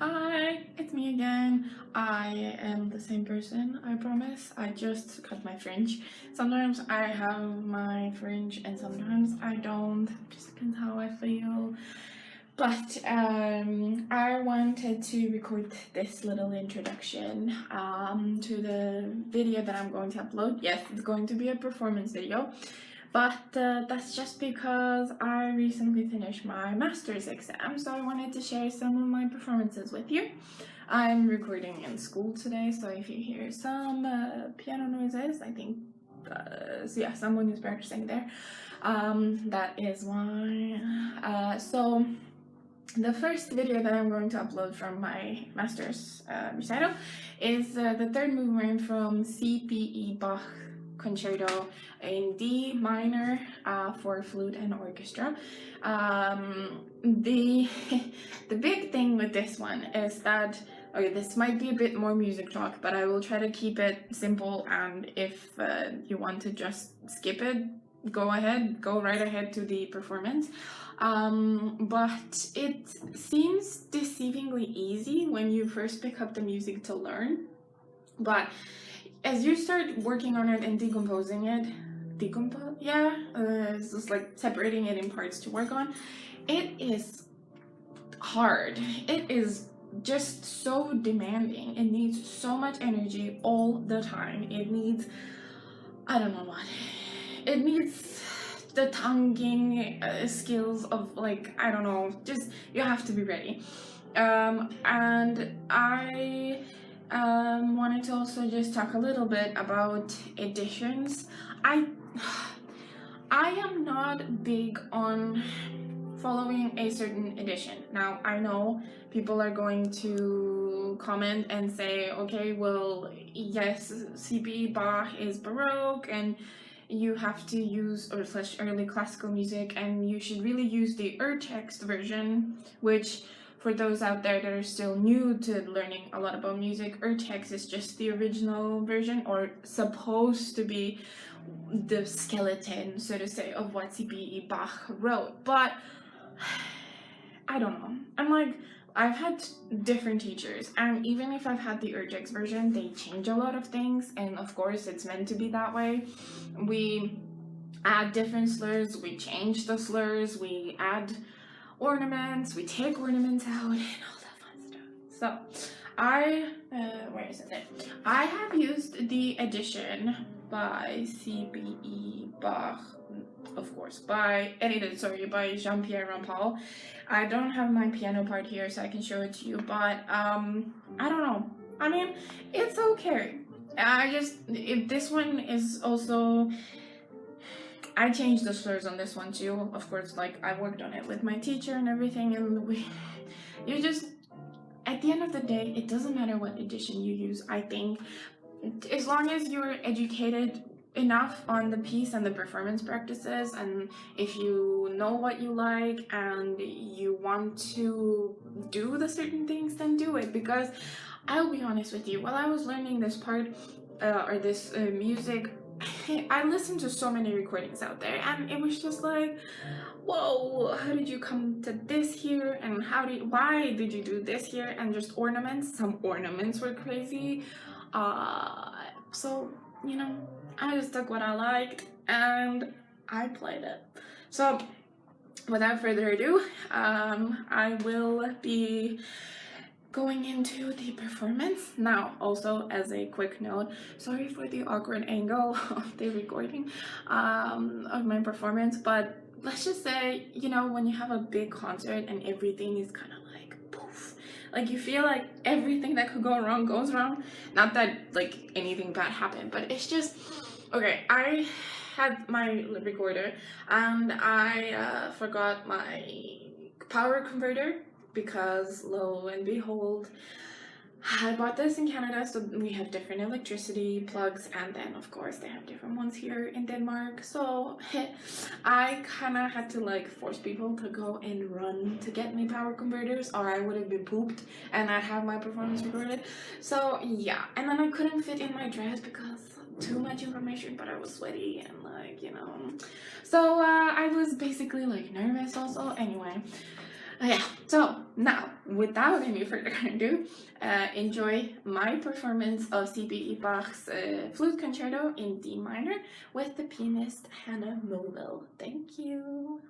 Hi, it's me again. I am the same person, I promise. I just cut my fringe. Sometimes I have my fringe and sometimes I don't. Just depends how I feel. But I wanted to record this little introduction to the video that I'm going to upload. Yes, it's going to be a performance video. But that's just because I recently finished my master's exam, so I wanted to share some of my performances with you. I'm recording in school today, so if you hear some piano noises, I think, so yeah, someone is practicing there. That is why. So the first video that I'm going to upload from my master's recital is the third movement from P E Bach Concerto in D minor for flute and orchestra. The the big thing with this one is that, okay, this might be a bit more music talk, but I will try to keep it simple, and if you want to just skip it, go right ahead to the performance. But it seems deceivingly easy when you first pick up the music to learn, but as you start working on it and decomposing it, it's just like separating it in parts to work on, it is hard. It is just so demanding. It needs so much energy all the time. It needs, I don't know what, it needs the tonguing skills of, like, I don't know, just you have to be ready. And I wanted to also just talk a little bit about editions. I am not big on following a certain edition. Now, I know people are going to comment and say, okay, well, yes, C.P. Bach is Baroque and you have to use or / early classical music, and you should really use the text version, which for those out there that are still new to learning a lot about music, text is just the original version, or supposed to be the skeleton, so to say, of what C.P. Bach wrote. But I don't know. I've had different teachers, and even if I've had the text version, they change a lot of things, and of course it's meant to be that way. We add different slurs, we change the slurs, we add ornaments, we take ornaments out, and all that fun stuff. So where is it there? I have used the edition by C.P. Bach, of course, edited by Jean-Pierre Rampal. I don't have my piano part here, so I can show it to you, but I don't know. I mean, it's okay. If this one is also, I changed the slurs on this one too. Of course, like, I worked on it with my teacher and everything, and at the end of the day, it doesn't matter what edition you use, I think. As long as you're educated enough on the piece and the performance practices, and if you know what you like and you want to do the certain things, then do it. Because I'll be honest with you, while I was learning this part or this music, I listened to so many recordings out there, and it was just like, whoa, how did you come to this here, and why did you do this here? And just ornaments, some ornaments were crazy. So, you know, I just took what I liked and I played it. So, without further ado, I will be going into the performance. Now, also as a quick note, sorry for the awkward angle of the recording of my performance, but let's just say, you know, when you have a big concert and everything is kind of like poof, like you feel like everything that could go wrong goes wrong. Not that like anything bad happened, but it's just, okay, I had my recorder and I forgot my power converter, because lo and behold, I bought this in Canada, so we have different electricity plugs, and then of course they have different ones here in Denmark. So I kind of had to like force people to go and run to get me power converters, or I would have been pooped and I'd have my performance recorded. So yeah, and then I couldn't fit in my dress because too much information, but I was sweaty and like, you know. So I was basically like nervous also. Anyway, Yeah, so now, without any further ado, enjoy my performance of P E Bach's Flute Concerto in D minor with the pianist Hanne Mulvad. Thank you.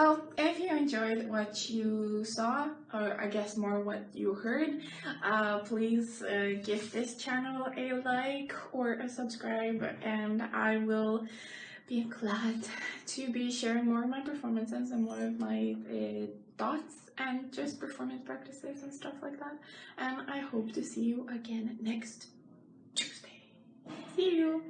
So if you enjoyed what you saw, or I guess more what you heard, please give this channel a like or a subscribe, and I will be glad to be sharing more of my performances and more of my thoughts and just performance practices and stuff like that. And I hope to see you again next Tuesday. See you!